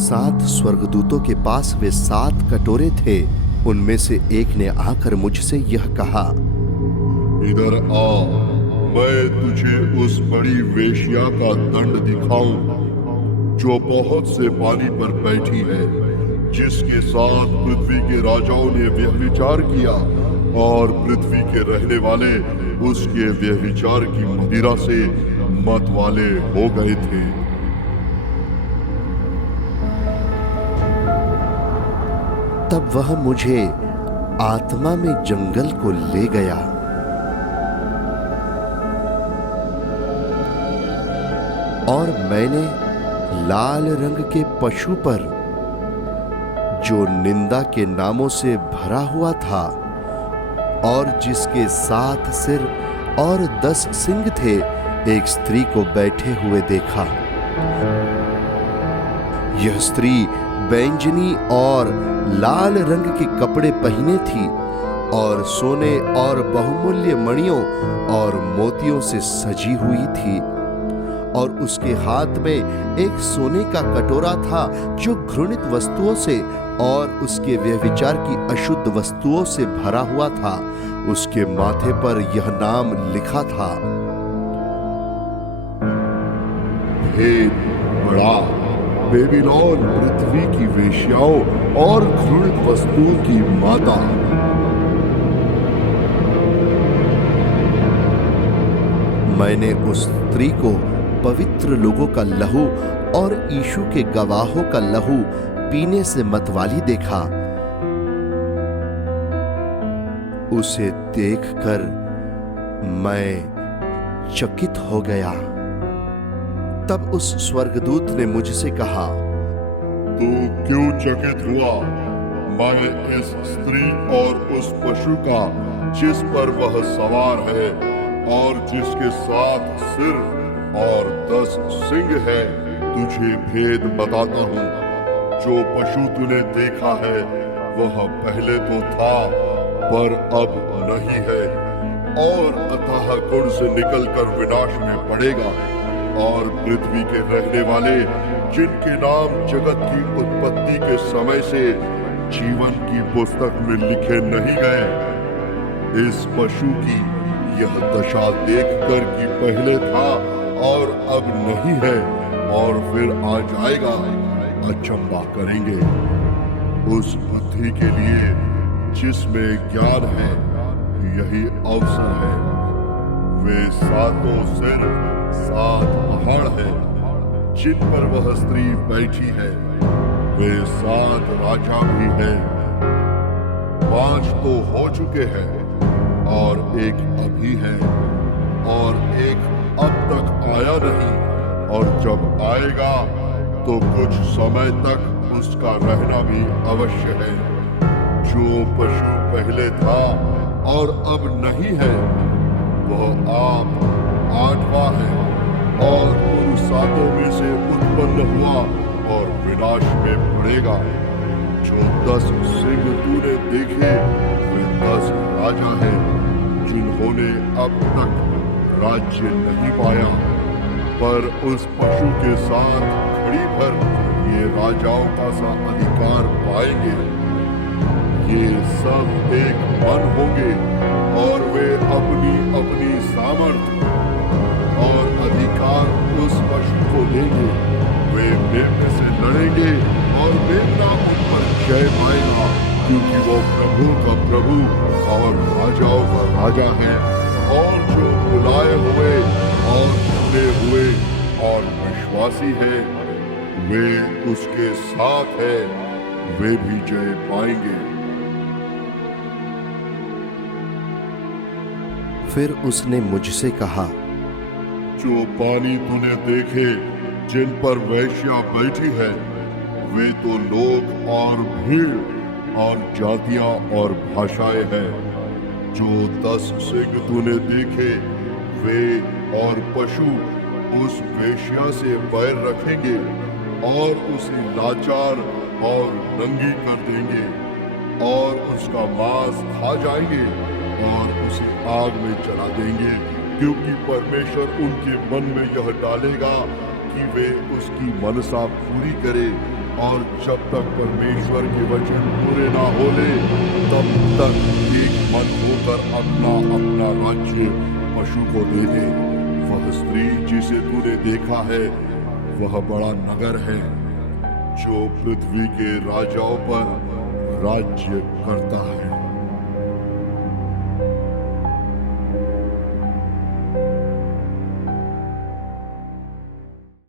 7 स्वर्गदूतों के पास वे 7 कटोरे थे। उनमें से एक ने आकर मुझसे यह कहा, इधर आ, मैं तुझे उस बड़ी वेश्या का दंड दिखाऊं जो बहुत से पानी पर बैठी है, जिसके साथ पृथ्वी के राजाओं ने व्यभिचार किया और पृथ्वी के रहने वाले उसके व्यभिचार की मदिरा से मत वाले हो गए थे। तब वह मुझे आत्मा में जंगल को ले गया। और मैंने लाल रंग के पशु पर, जो निंदा के नामों से भरा हुआ था और जिसके 7 सिर और 10 सींग थे, एक स्त्री को बैठे हुए देखा। यह स्त्री बैंजनी और लाल रंग के कपड़े पहने थी और सोने और बहुमूल्य मणियों और मोतियों से सजी हुई थी। और उसके हाथ में एक सोने का कटोरा था जो घृणित वस्तुओं से और उसके व्यभिचार की अशुद्ध वस्तुओं से भरा हुआ था। उसके माथे पर यह नाम लिखा था, हे बड़ा बेबीलोन, पृथ्वी की वेश्याओं और घृणित वस्तुओं की माता। मैंने उस स्त्री को पवित्र लोगों का लहू और यीशु के गवाहों का लहू पीने से मतवाली देखा। उसे देखकर मैं चकित हो गया। तब उस स्वर्गदूत ने मुझसे कहा, तू क्यों चकित हुआ? मैं इस स्त्री और उस पशु का जिस पर वह सवार है और जिसके 7 सिर और 10 सींग है, तुझे भेद बताता हूँ। जो पशु तूने देखा है वह पहले तो था पर अब नहीं है, और अथाह कुंड से निकलकर विनाश में पड़ेगा। और पृथ्वी के रहने वाले, जिनके नाम जगत की उत्पत्ति के समय से जीवन की पुस्तक में लिखे नहीं गए, इस पशु की यह दशा देखकर कि पहले था और अब नहीं है और फिर आ जाएगा, अचंभा करेंगे। उस बुद्धि के लिए जिसमें ज्ञान है यही अवसर है। वे 7 सिर 7 पहाड़ है जिन पर वह स्त्री बैठी है। वे 7 राजा भी हैं। 5 तो हो चुके हैं और एक अभी है और एक अब तक आया नहीं, और जब आएगा तो कुछ समय तक उसका रहना भी अवश्य है। जो पशु पहले था और अब नहीं है, वह आप 8वां है और उन 7 में से उत्पन्न हुआ और विनाश में पड़ेगा। जो 10 सिंह तूने देखे वे 10 राजा हैं, जिन्होंने अब तक राज्य नहीं पाया, पर उस पशु के साथ घड़ी भर ये राजाओं का सा अधिकार पाएंगे। ये सब एक मन होंगे और वे अपनी अपनी सामर्थ्य और अधिकार उस पशु को देंगे। वे मेमने से लड़ेंगे और मेमना उन पर जय पाएगा, क्योंकि वो प्रभु का प्रभु और राजाओं का राजा है। और जो बुलाए हुए और चुने हुए और विश्वासी है, वे उसके साथ है, वे भी जय पाएंगे। फिर उसने मुझसे कहा, जो पानी तूने देखे जिन पर वेश्या बैठी है, वे तो लोग और भीड़ और जातियां और भाषाएं हैं। जो 10 सिंह तूने देखे, वे और पशु उस वेश्या से बैर रखेंगे और उसे लाचार और नंगी कर देंगे और उसका मांस खा जाएंगे और उसे आग में जला देंगे, क्योंकि परमेश्वर उनके मन में यह डालेगा कि वे उसकी मनसा पूरी करे और जब तक परमेश्वर के वचन पूरे ना हो ले तब तक एक मन होकर अपना अपना राज्य पशु को दे दे। वह स्त्री जिसे तूने देखा है वह बड़ा नगर है जो पृथ्वी के राजाओं पर राज्य करता है।